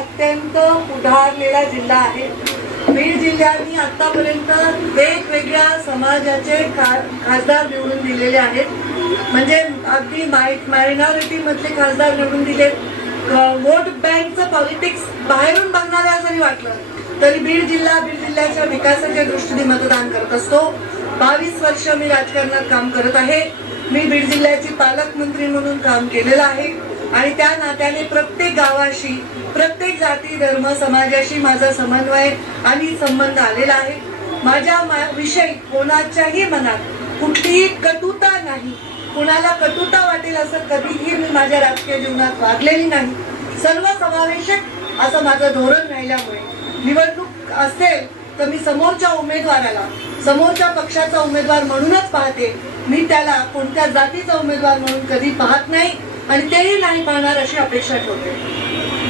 अत्यंत उधारलेला जिल्हा आहे। बीड जिल्ह्याने आतापर्यंत वेगवेगळ्या समाजाचे खासदार निवडून दिलेले आहेत, म्हणजे अगदी मायनॉरिटी मधले खासदार निवडून दिलेत। वोट बँकचं पॉलिटिक्स बाहेरून बघणाऱ्या जरी वाटलं तरी बीड जिल्ह्याच्या विकासाच्या दृष्टीने मतदान करत असतो। 22 वर्ष मी राजकारणात काम करत आहे। मी बीड जिल्ह्याची पालकमंत्री म्हणून काम केलेलं आहे आणि त्या नात्याने प्रत्येक गावाशी, प्रत्येक जाती धर्म समाजाशी माझा समन्वय आणि संबंध आलेला आहे। माझ्या विषयी कोणाच्याही मनात कुठलीही कटुता नाही, कुणाला कटुता वाटेल असं कधीही मी माझ्या राजकीय जीवनात वागलेली नाही। सर्वसमावेशक असं माझं धोरण राहिल्यामुळे निवडणूक असेल तर मी समोरच्या उमेदवाराला समोरच्या पक्षाचा उमेदवार म्हणूनच पाहते। मी त्याला कोणत्या जातीचा उमेदवार म्हणून कधी पाहत नाही आणि तेही नाही पाहणार अशी अपेक्षा ठेवते।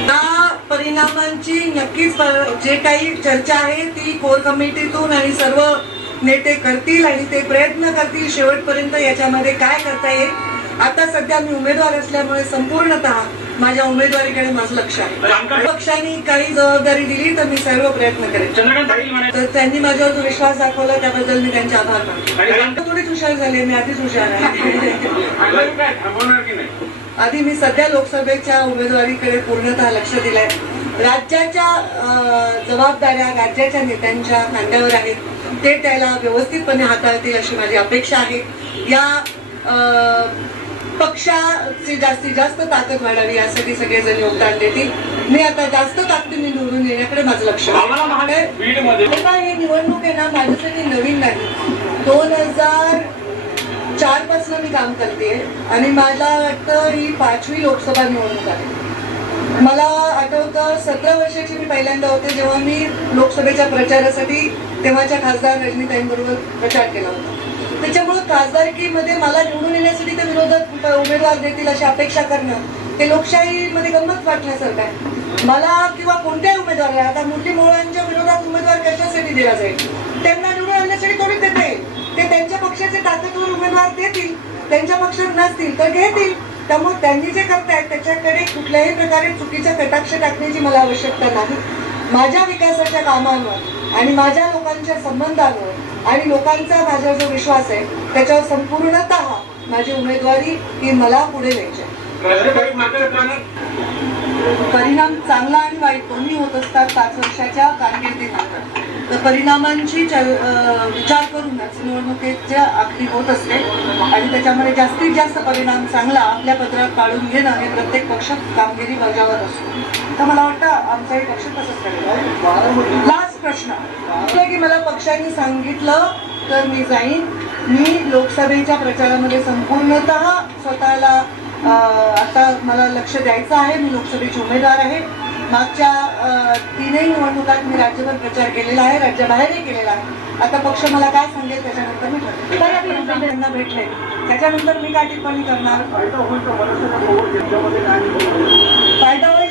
या परिणामांची नक्कीच जे काही चर्चा आहे ती कोर कमिटीतून आणि सर्व नेते करतील आणि ते प्रयत्न करतील शेवटपर्यंत याच्यामध्ये काय करता येईल। आता सध्या मी उमेदवार असल्यामुळे संपूर्णतः माझ्या उमेदवारीकडे माझं लक्ष आहे। पक्षाने काही जबाबदारी दिली तर मी सर्व प्रयत्न करेन। तर त्यांनी माझ्यावर जो विश्वास दाखवला त्याबद्दल मी त्यांचे आभार मानतो। थोडीच हुशार झाले, मी आधीच हुशार आहे। आधी मी सध्या लोकसभेच्या उमेदवारीकडे पूर्णतः लक्ष दिलंय। राज्याच्या जबाबदाऱ्या राज्याच्या नेत्यांच्या खांद्यावर आहेत, ते त्याला व्यवस्थितपणे हाताळतील अशी माझी अपेक्षा आहे। या पक्षाची जास्तीत जास्त ताकद वाढावी यासाठी सगळेजण योगदान देतील। मी आता जास्त ताकदीने निवडून येण्याकडे माझं लक्ष आहे। ही निवडणूक आहे ना माझ्यासाठी नवीन नाही, 2004 पासून मी काम करते आणि मला वाटतं ही 5वी लोकसभा निवडणूक आहे। मला आठवतं 17 वर्षाची मी पहिल्यांदा होते जेव्हा मी लोकसभेच्या प्रचारासाठी तेव्हाच्या खासदार रजनीताईंबरोबर प्रचार केला होता। त्याच्यामुळे खासदारकीमध्ये मला निवडून येण्यासाठी ते विरोधक उमेदवार देतील अशी अपेक्षा करणं हे लोकशाहीमध्ये गंमत वाटण्यासारखं आहे। मला किंवा कोणत्याही उमेदवाराला आता मुरली मोहोळांच्या विरोधात उमेदवार कशासाठी दिला जाईल? त्यांना निवडून आणण्यासाठी थोडी देता येईल, ते त्यांच्या पक्षाचे ताकदवर उमेदवार देतील, त्यांच्या पक्षात नसतील तर घेतील। त्यामुळे त्यांनी जे करतायत त्याच्याकडे कुठल्याही प्रकारे चुकीचा कटाक्ष टाकण्याची मला आवश्यकता नाही। माझ्या विकासाच्या कामांवर आणि माझ्या लोकांच्या संबंधांवर आणि लोकांचा माझ्यावर जो विश्वास आहे त्याच्यावर संपूर्णतः माझी उमेदवारी ही मला पुढे न्यायची आहे। परिणाम चांगला आणि वाईट दोन्ही होत असतात 5 वर्षाच्या कारकिर्दीनंतर। तर परिणामांची विचार करूनच निवडणुकीच्या अगदी होत असते आणि त्याच्यामध्ये जास्तीत जास्त परिणाम चांगला आपल्या पदरात पाडून घेणं हे प्रत्येक पक्ष कामगिरी बजावत असतो। तर मला वाटतं आमचाही पक्ष तसंच करेल। लास्ट प्रश्न की मला पक्षाने सांगितलं तर मी जाईन। मी लोकसभेच्या प्रचारामध्ये संपूर्णतः स्वतःला आता मला लक्ष द्यायचं आहे। मी लोकसभेची उमेदवार आहे। मागच्या 3ही निवडणुकात मी राज्यभर प्रचार केलेला आहे, राज्याबाहेरही केलेला आहे। आता पक्ष मला काय सांगेल त्याच्यानंतर मी ठरवेन। त्यांना भेटले त्याच्यानंतर मी काय टिप्पणी करणार? फायदा होईल